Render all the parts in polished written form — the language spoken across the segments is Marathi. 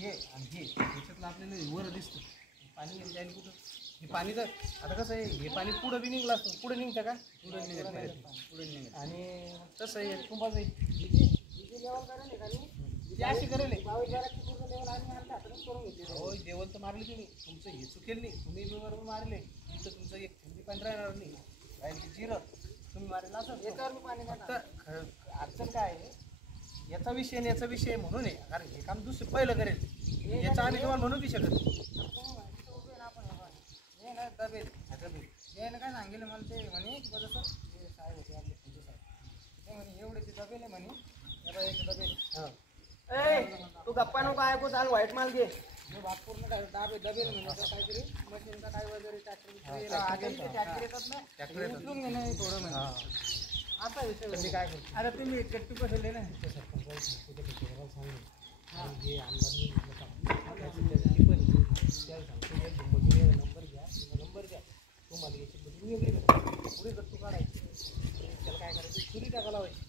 हे आणि हे याच्यातलं आपल्याला वर दिसतं पाणी जाईल कुठं. हे पाणी तर आता कसं आहे, हे पाणी पुढं बी निघलं असतं, पुढे निघतं का, पुढे निघत नाही, पुढे निघत. आणि तसं आहे कुंभाचं लेवल करेल ते अशी करेल हो. जेवण तर मारले तुम्ही, तुमचं हे चुकेल नाही, तुम्ही बरोबर मारले तर तुमचं एक थंडी पण राहणार नाही, राहील जिरं तुम्ही मारेल असं याच्यावर पाणी. फक्त अडचण काय आहे, याचा विषय आणि याचा विषय म्हणून आहे, कारण हे काम दुसरं पहिलं करेल, याचा आम्ही तुम्हाला म्हणू बी शकत दबेल. यायला काय सांगेल मला ते म्हणे की बरं सर ते साहेब होते आपले तुमचे साहेब ते म्हणे एवढे ते दबेल आहे म्हणे, याला एक दबेल. तू गप्पा नको ऐकू, चाल व्हाईट माल घे. भाग पूर्ण दाबे दबेल म्हणे काहीतरी मशीनचा काय वगैरे ट्रॅक्टर येतात ना, ट्रॅक्टर उचलून घेणं थोडं म्हणजे असा विषय. मी काय करतो, अरे तुम्ही कट्टू बसवले ना सांगेल हे नंबर घ्या, नंबर घ्या तुम्हाला याची बदली वेगळी पुढे गट्टू काढायची, त्याला काय करायचं सुरी टाका लावायची,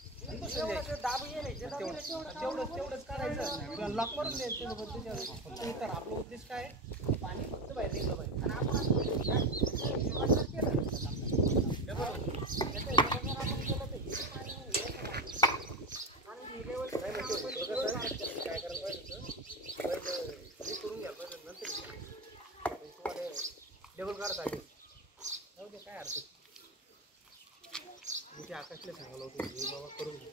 तेवढंच काढायचं, लॉक मारून द्यायचं. फक्त इतर आपलं उद्देश काय आहे, पाणी फक्त बाहेर निघलं पाहिजे. आणि आपण काय करायला पाहिजे हे करून घ्यायला पाहिजे, नंतर तुम्हाला डबल काढता आले जाऊ दे, काय हरकत. मी ते आकाशला सांगायला होतो हे बाबा करून घ्या.